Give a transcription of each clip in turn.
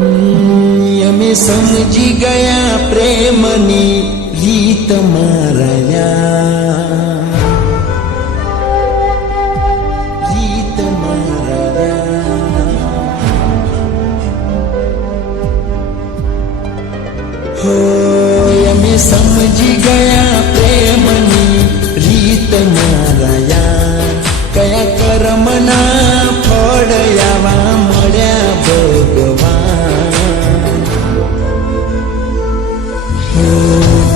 અમે સમજી ગયા પ્રેમની રીત મારાયા, રીત મારાયા. હો અમે સમજી ગયા પ્રેમની રીત મારાયા. કયા કર્મના ફળ આવા મળ્યા ભગવાન.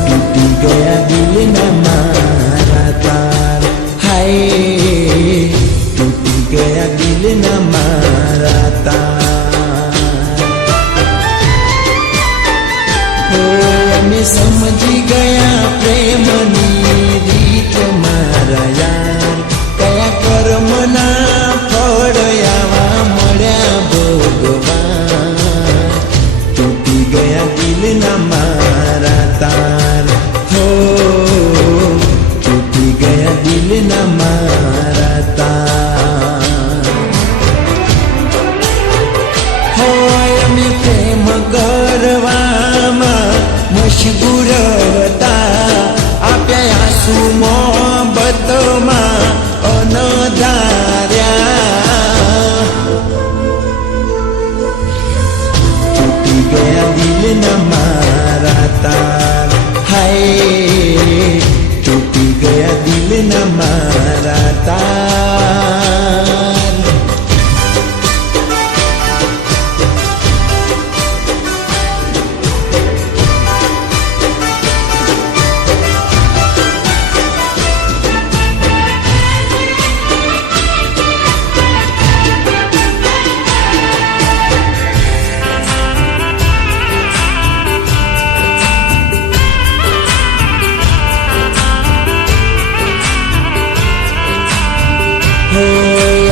તૂટી ગયા દિલના મારા તાર, હાય તૂટી ગયા દિલના મારા તાર. અમે સમજી ગયા પ્રેમની રીત મારાયા. કયા કર્મના ફળ આવા મળ્યા ભગવાન. તૂટી ગયા દિલના મારા તાર, હો તૂટી ગયા દિલના મારા તાર. હોય અમે પ્રેમ કરવામાં મશગુર હતા, આપ્યા આંસુ મોહબ્બતમાં અનધાર્યા. તૂટી ગયા દિલના મારા તાર, હાય તૂટી ગયા દિલના મારા તાર.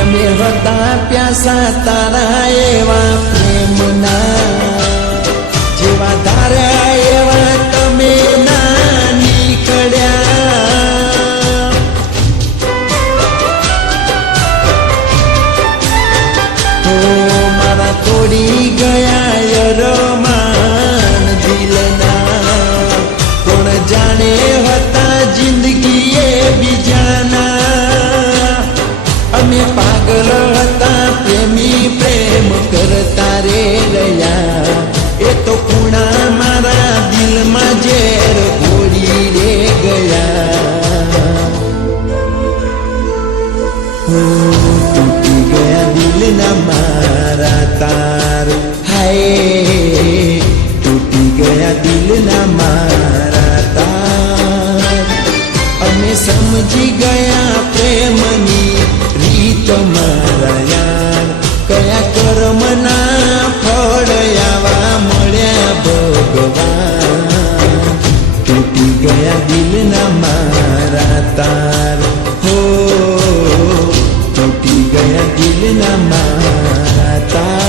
અમે હતા પ્યાસા તારા એવા પ્રેમના, જેવા ધાર્યા એવા તમે ના નીકળ્યા. હો મારા તોડી ગયા અરમાન દિલના. કોણ જાણે હતા જિંદગી એ બીજાના. અમે પાગલ હતા પ્રેમી પ્રેમ કરતા રે રહ્યા. એ તો કુણા મારા દિલમાં ઝેર ઘોડી રે ગયા. તૂટી ગયા દિલના મારા તાર, હાય તૂટી ગયા દિલના મારા તાર. અમે સમજી ગયા પ્રેમની રીત મારાયા. કયા કર્મના ફળ આવા મળ્યા ભગવાન. તૂટી ગયા દિલના મારા તાર, હો તૂટી ગયા દિલના મારા તાર.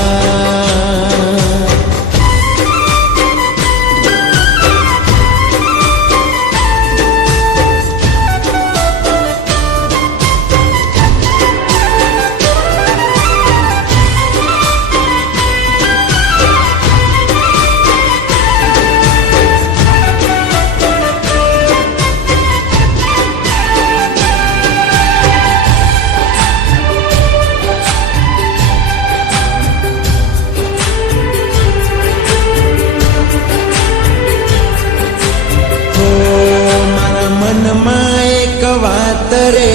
મનમાં એક વાત રે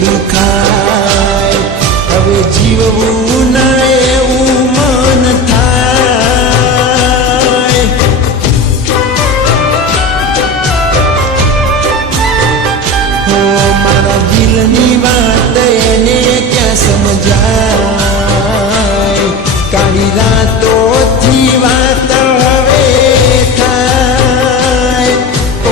દુખાય, હવે જીવવું ના એવું મન થાય. હો મારા દિલની વાત એને ક્યાં સમજાય. કાળી રાતોથી વાત હવે થાય.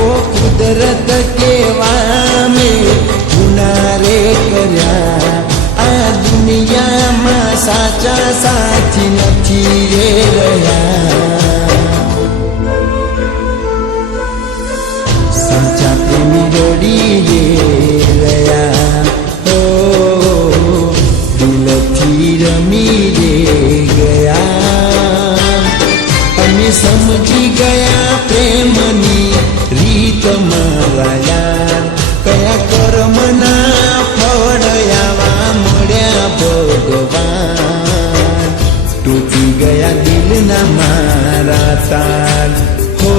ઓ કુદરત કેવા મેં ગુના રે કર્યા. આ દુનિયામાં સાચા સાથી નથી રે રહ્યા. સાચા પ્રેમી રડી રે રહ્યા. ઓ દિલથી રમી રે ગયા. તમારા યાર કયા કર્મના ફળ આવા મળ્યા ભગવાન તૂટી ગયા દિલના મારા તાર હો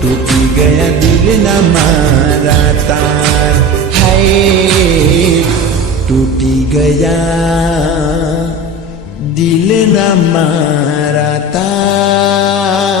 તૂટી ગયા દિલના મારા તાર હાય તૂટી ગયા દિલના મારા તાર